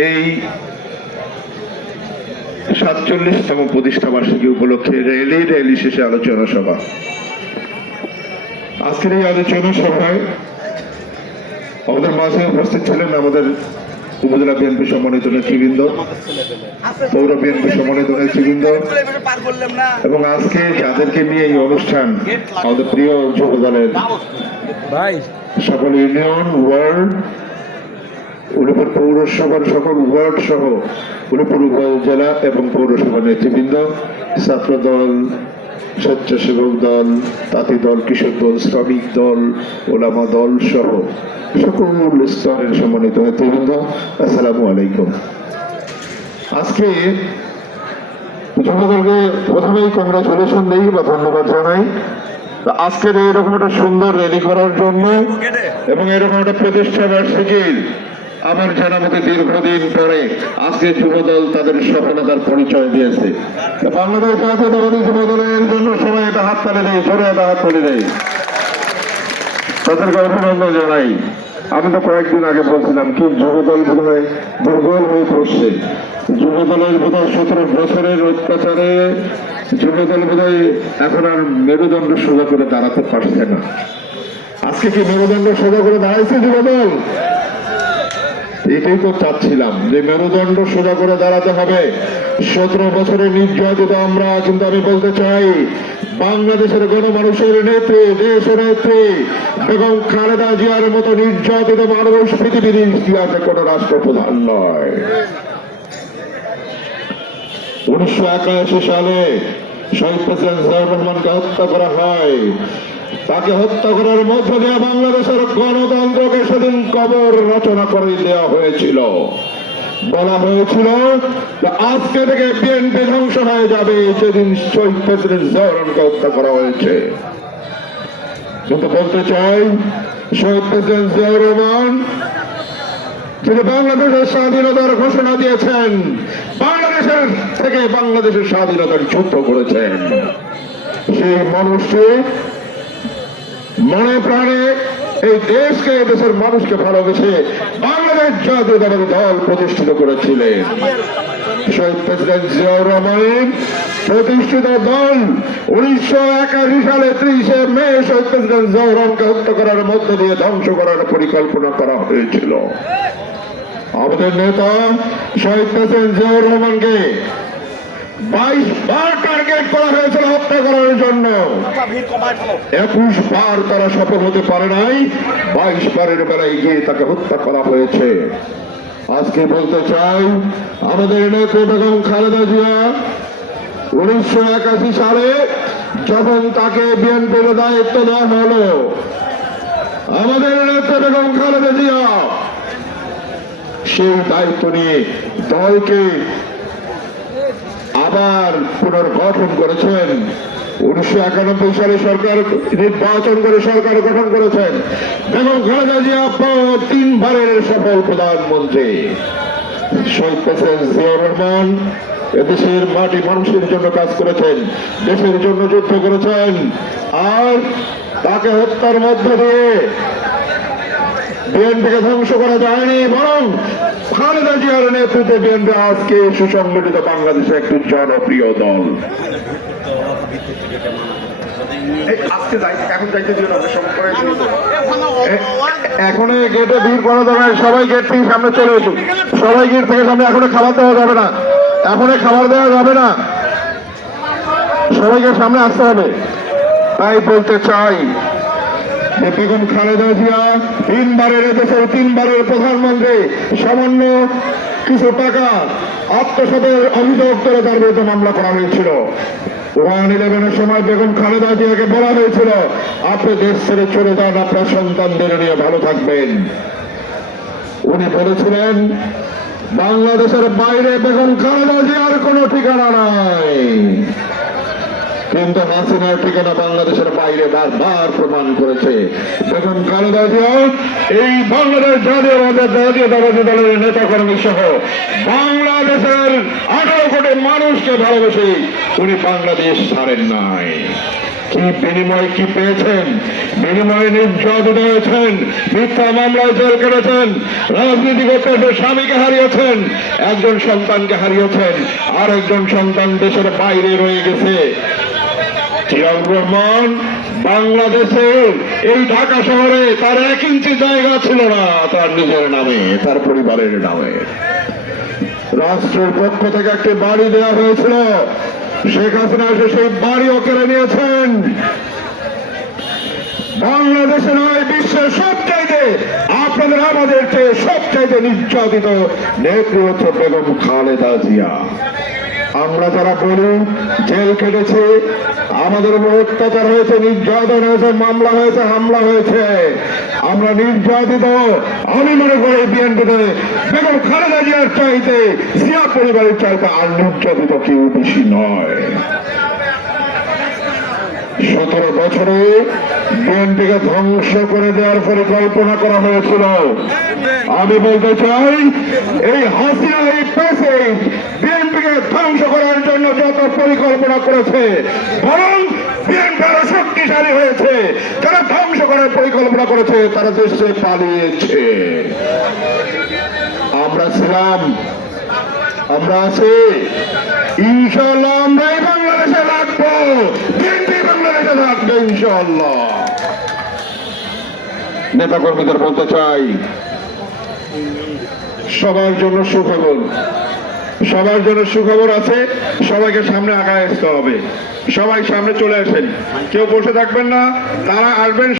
এই 47তম প্রতিষ্ঠা বার্ষিকী উপলক্ষে র্যালি শেষে আলোচনা সভা। আজকের এই আলোচনা সভায় আমাদের মাঝে উপস্থিত ছিলেন আমাদের উপজেলা বিএনপি সম্মানিত নেতৃবৃন্দ, পৌর বিএনপি সম্মানিত নেতৃবৃন্দ, এবং আজকে যাদেরকে নিয়ে এই অনুষ্ঠান, আমাদের প্রিয় যুব দলের সকল ইউনিয়ন, ওয়ার্ড, উলিপুর পৌরসভার সকল ওয়ার্ড সহ উলিপুর উপজেলা এবং পৌরসভার নেতৃবৃন্দ, ছাত্র দল, স্বেচ্ছাসেবক দল, তাঁতি দল, কৃষক দল, শ্রমিক দল, ওলামা দল সহ সকল স্তরের সম্মানিত নেতৃবৃন্দ, আসসালামু আলাইকুম। আজকে যুবদলকে প্রথমেই কংগ্রাচুলেশন দিই বা ধন্যবাদ জানাই আজকের এরকম একটা সুন্দর র্যালি করার জন্য এবং এরকম একটা প্রতিষ্ঠা বার্ষিকীর আমার জানা মতে দীর্ঘদিন পরে আজকে যুবদল তাদের সফলতার পরিচয় দিয়েছে। বাংলাদেশ জাতীয়তাবাদী যুবদলের জন্য সবাই একটা হাত তালি দেয়, জোরে একটা হাত তালি দেয়, তাদেরকে অভিনন্দন জানাই। আমি তো কয়েকদিন আগে বলছিলাম কি যুবদল বোধহয় দুর্বল হয়ে পড়ছে, যুবদলের বোধহয় 17 বছরের অত্যাচারে যুবদল বোধহয় এখন আর মেরুদণ্ড সোজা করে দাঁড়াতে পারছে না। আজকে কি মেরুদণ্ড সোজা করে দাঁড়াইছে যুবদল? এটাই তো চাচ্ছিলাম যে মেরুদণ্ড সোজা করে দাঁড়াতে হবে। 17 বছরের নির্যাতিত আমরা, কিন্তু আমি বলতে চাই বাংলাদেশের গণমানুষের নেত্রী, দেশের নেত্রী বেগম খালেদা জিয়ার মতো নির্যাতিত মানুষ পৃথিবীর ইতিহাসে কোন রাষ্ট্রপ্রধান নয়। 1981 সালে শহীদ প্রেসিডেন্ট জিয়াউর রহমানকে হত্যা করা হয়। তাকে হত্যা করার মধ্য দিয়ে বাংলাদেশের গণতন্ত্রকে সেদিন কবর রচনা করে দেওয়া হয়েছিল। বলা হয়েছিল যে আজকে থেকে বিএনপি ধ্বংস হয়ে যাবে যেদিন শহীদ প্রেসিডেন্ট জিয়াউর রহমানকে হত্যা করা হয়েছে। কিন্তু বলতে চাই শহীদ প্রেসিডেন্ট জিয়াউর রহমান যিনি বাংলাদেশের স্বাধীনতার ঘোষণা দিয়েছেন, বাংলাদেশের থেকে বাংলাদেশের স্বাধীনতার যুদ্ধ করেছেন, সেই মানুষটি মনে প্রাণে এই দেশকে, দেশের মানুষকে ভালোবেসে বাংলাদেশ জাতীয়তাবাদী দল প্রতিষ্ঠিত করেছিলেন। শহীদ প্রেসিডেন্ট জিয়াউর রহমানের প্রতিষ্ঠিত দল 1981 সালে 30 মে শহীদ প্রেসিডেন্ট জিয়াউর রহমানকে হত্যা করার মধ্য দিয়ে ধ্বংস করার পরিকল্পনা করা হয়েছিল। আমাদের নেতা শহীদ প্রেসিডেন্ট জিয়াউর রহমানকে 22 বার টার্গেট করা হয়েছিল হত্যা করার জন্য। 21 বার তারা সফল হতে পারে নাই, 22 বারের বেলায় গিয়ে তাকে হত্যা করা হয়েছে। আজকে বলতে চাই আমাদের নেত্রী বেগম খালেদা জিয়া 1981 সালে যখন তাকে বিএনপির দায়িত্ব দেওয়া হলো, আমাদের নেত্রী বেগম খালেদা জিয়া সেই দায়িত্ব নিয়ে দলকে আবার পুনর্গঠন করেছেন। 1991 সালে সরকার নির্বাচন করে সরকার গঠন করেছেন। বেগম খালেদা জিয়া 3 বারের সফল প্রধানমন্ত্রী। শহীদ প্রেসিডেন্ট জিয়াউর রহমান এদেশের মাটি মানুষের জন্য কাজ করেছেন, দেশের জন্য যুদ্ধ করেছেন, আর তাকে হত্যার মধ্য দিয়ে বিএনপিকে ধ্বংস করা যায়নি, বরং খালেদা জিয়ার নেতৃত্বে বিএনপি আজকে সুসংগঠিত বাংলাদেশের একটি জনপ্রিয় দল। এখনো গেটে ভিড় করা যাবে, সবাই গেট থেকে সামনে চলে এসুন, সবাই গেট থেকে সামনে। এখনো খাবার দেওয়া যাবে না, এখনো খাবার দেওয়া যাবে না, সবাইকে সামনে আসতে হবে। তাই বলতে চাই যে বেগম খালেদা জিয়া 3 বারের দেশের 3 বারের প্রধানমন্ত্রী, সামান্য কিছু টাকা আত্মসাতের অভিযোগ করে তার বিরুদ্ধে মামলা করা হয়েছিল। 111 সময় বেগম খালেদা জিয়াকে বলা হয়েছিল আপনি দেশ ছেড়ে চলে যান, আপনার সন্তানদের নিয়ে ভালো থাকবেন। উনি বলেছিলেন বাংলাদেশের বাইরে বেগম খালেদা জিয়ার কোনো ঠিকানা নাই, কিন্তু হাসিনার ঠিকানা বাংলাদেশের বাইরে বারবার প্রমাণ করেছে। বেগম খালেদা জিয়া এই বাংলাদেশ জাতীয়তাবাদী দলের নেতা কর্মী সহ বাংলাদেশের 18 কোটি মানুষকে ভালোবেসে উনি বাংলাদেশ ছাড়েন নাই। কি বিনিময় কি পেয়েছেন? বিনিময়ে নির্যাতিত হয়েছেন, মিথ্যা মামলায় জেল কেটেছেন, রাজনীতি করতে এসে স্বামীকে হারিয়েছেন, একজন সন্তানকে হারিয়েছেন, আর একজন সন্তান দেশের বাইরে রয়ে গেছে। জিয়াউর রহমান বাংলাদেশের এই ঢাকা শহরে তার 1 ইঞ্চি জায়গা ছিল না তার নিজের নামে, তার পরিবারের নামে। রাষ্ট্রের পক্ষ থেকে একটি বাড়ি দেওয়া হয়েছিল, শেখ হাসিনা এসে সেই বাড়িও কেড়ে নিয়েছেন। বাংলাদেশে নয়, বিশ্বের সবচাইতে আপনাদের আমাদের চেয়ে সবচাইতে নির্যাতিত নেত্রী হচ্ছে বেগম খালেদা জিয়া। আমরা যারা বলি জেল কেটেছে, আমাদের উপর অত্যাচার হয়েছে, নির্যাতন হয়েছে, মামলা হয়েছে, হামলা হয়েছে, আমরা নির্যাতিত। আমি মনে করি বিএনপিতে বেগম খালেদা জিয়ার চাইতে, জিয়া পরিবারের চাইতে আর নির্যাতিত কেউ বেশি নয়। 17 বছরে বিএনপিকে ধ্বংস করে দেওয়ার পরিকল্পনা করা হয়েছিল। আমি বলতে চাই, এই হাসিনা এই প্যাসেজ বিএনপিকে ধ্বংস করার জন্য যত পরিকল্পনা করেছে, বরং বিএনপি আরো শক্তিশালী হয়েছে। যারা ধ্বংস করার পরিকল্পনা করেছে তারা দেশে পালিয়েছে। আমরা ছিলাম, আমরা আছি, ইনশাআল্লাহ আমরা এই বাংলাদেশে রাখবো, বিএনপি বাংলাদেশে রাখবে ইনশাআল্লাহ। নেতা কর্মীদের বলতে চাই, সবার জন্য সুখবর, সবার জন্য সুখবর আছে। সবাইকে সামনে আগায় আসতে হবে, সবাই সামনে চলে আসেন, কেউ বসে থাকবেন না, তারা আসবেন।